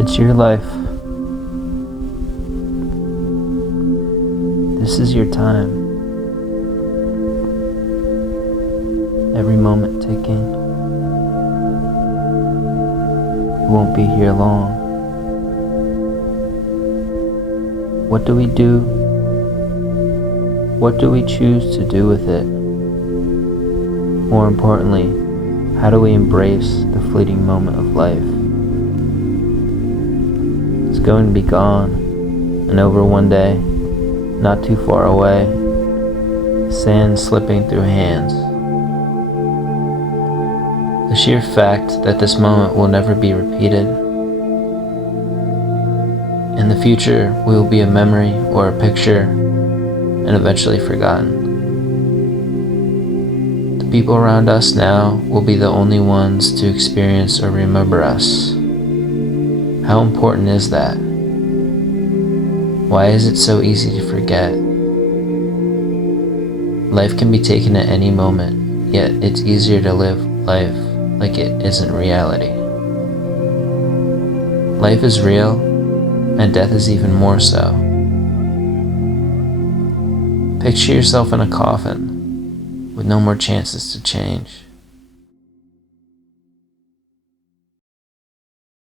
It's your life. This is your time. Every moment ticking. You won't be here long. What do we do? What do we choose to do with it? More importantly, how do we embrace the fleeting moment of life? It's going to be gone and over one day, not too far away, sand slipping through hands. The sheer fact that this moment will never be repeated. In the future, we will be a memory or a picture and eventually forgotten. The people around us now will be the only ones to experience or remember us. How important is that? Why is it so easy to forget? Life can be taken at any moment, yet it's easier to live life like it isn't reality. Life is real, and death is even more so. Picture yourself in a coffin with no more chances to change.